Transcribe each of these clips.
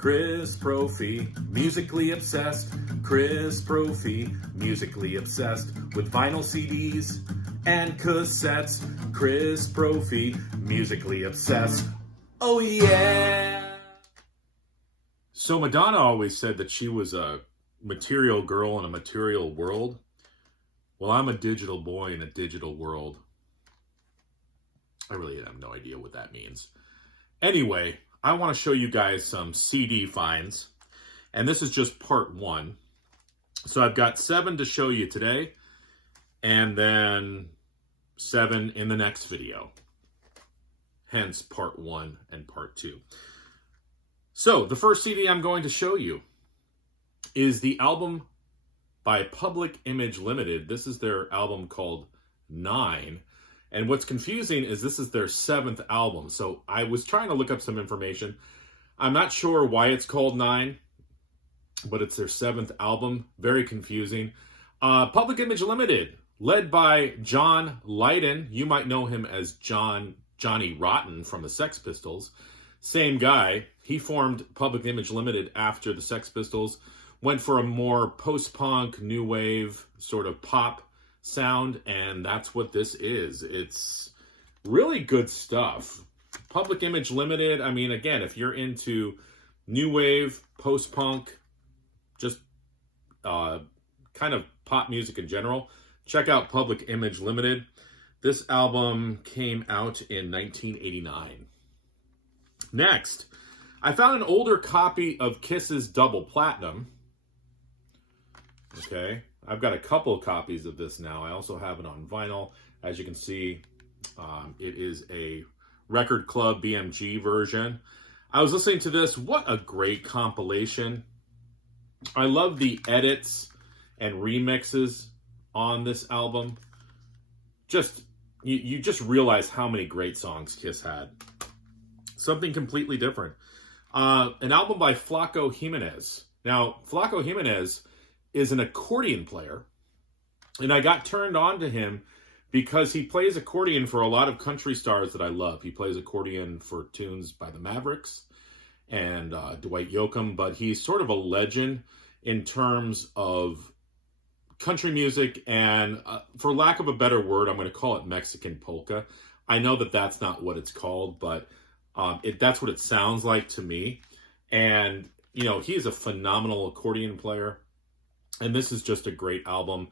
Chris Profi, musically obsessed. Chris Profi, musically obsessed with vinyl CDs and cassettes. Chris Profi, musically obsessed. Oh yeah! So Madonna always said that she was a material girl in a material world. Well, I'm a digital boy in a digital world. I really have no idea what that means. Anyway, I want to show you guys some CD finds. And this is just part 1. So I've got 7 to show you today. And then 7 in the next video. Hence part 1 and part 2. So the first CD I'm going to show you is the album by Public Image Limited. This is their album called 9. And what's confusing is this is their 7th album. So I was trying to look up some information. I'm not sure why it's called 9, but it's their 7th album. Very confusing. Public Image Limited, led by John Lydon. You might know him as Johnny Rotten from the Sex Pistols. Same guy. He formed Public Image Limited after the Sex Pistols. Went for a more post-punk, new wave, sort of pop sound, and that's what this is. It's really good stuff. Public Image Limited, I mean, again, if you're into new wave, post-punk, just kind of pop music in general, check out Public Image Limited. This album came out in 1989. Next, I found an older copy of Kiss's Double Platinum. Okay, I've got a couple of copies of this now. I also have it on vinyl. As you can see, it is a Record Club BMG version. I was listening to this. What a great compilation. I love the edits and remixes on this album. Just, you just realize how many great songs Kiss had. Something completely different. An album by Flaco Jimenez. Now, Flaco Jimenez is an accordion player, and I got turned on to him because he plays accordion for a lot of country stars that I love. He plays accordion for tunes by the Mavericks and Dwight Yoakam, but he's sort of a legend in terms of country music, and for lack of a better word, I'm going to call it Mexican polka. I know that that's not what it's called, but that's what it sounds like to me. And, you know, he is a phenomenal accordion player. And this is just a great album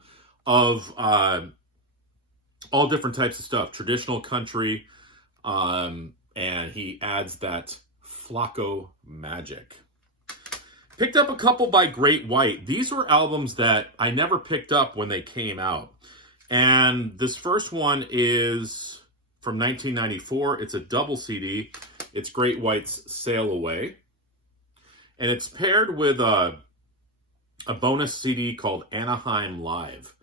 of all different types of stuff. Traditional country. And he adds that Flaco magic. Picked up a couple by Great White. These were albums that I never picked up when they came out. And this first one is from 1994. It's a double CD. It's Great White's Sail Away. And it's paired with a bonus CD called Anaheim Live.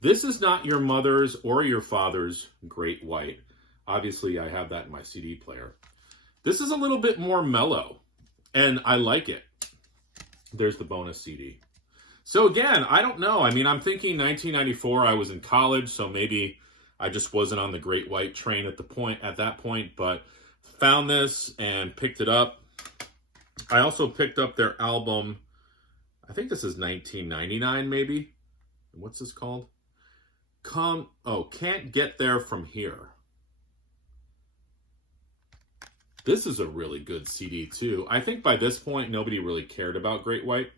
This is not your mother's or your father's Great White. Obviously, I have that in my CD player. This is a little bit more mellow, and I like it. There's the bonus CD. So again, I don't know. I mean, I'm thinking 1994, I was in college, so maybe I just wasn't on the Great White train at that point, but found this and picked it up. I also picked up their album, I think this is 1999 maybe. What's this called? Can't Get There From Here. This is a really good CD too. I think by this point, nobody really cared about Great White.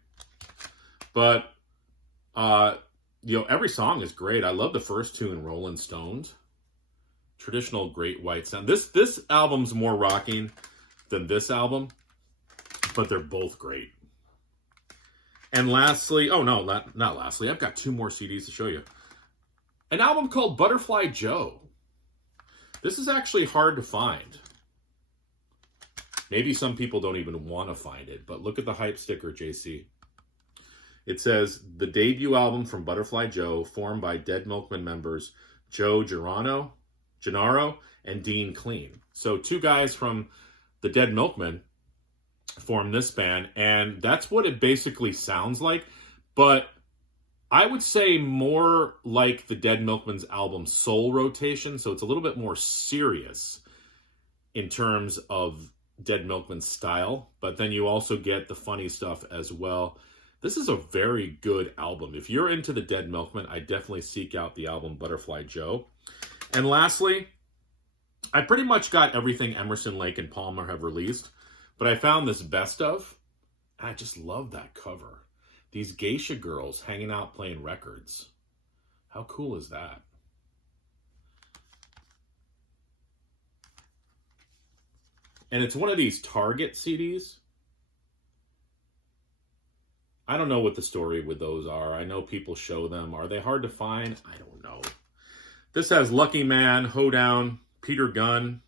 But, you know, every song is great. I love the first tune, Rolling Stones. Traditional Great White sound. This album's more rocking than this album, but they're both great. And lastly, oh no, not lastly, I've got 2 more CDs to show you. An album called Butterfly Joe. This is actually hard to find. Maybe some people don't even want to find it, but look at the hype sticker, JC. It says, the debut album from Butterfly Joe, formed by Dead Milkmen members Joe Gennaro and Dean Clean. So 2 guys from the Dead Milkmen formed this band, and that's what it basically sounds like, but I would say more like the Dead Milkmen's album Soul Rotation, so it's a little bit more serious in terms of Dead Milkman style, but then you also get the funny stuff as well. This is a very good album. If you're into the Dead Milkman, I definitely seek out the album Butterfly Joe. And lastly, I pretty much got everything Emerson, Lake, and Palmer have released, but I found this best of. I just love that cover. These geisha girls hanging out playing records. How cool is that? And it's one of these Target CDs. I don't know what the story with those are. I know people show them. Are they hard to find? I don't know. This has Lucky Man, Hoedown, Peter Gunn,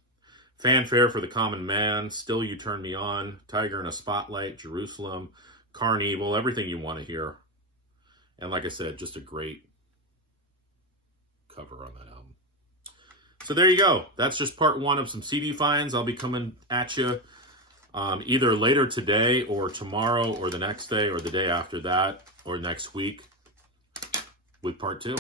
Fanfare for the Common Man, Still You Turn Me On, Tiger in a Spotlight, Jerusalem, Carnival, everything you want to hear. And like I said, just a great cover on that album. So there you go. That's just part one of some CD finds. I'll be coming at you either later today or tomorrow or the next day or the day after that or next week with part two.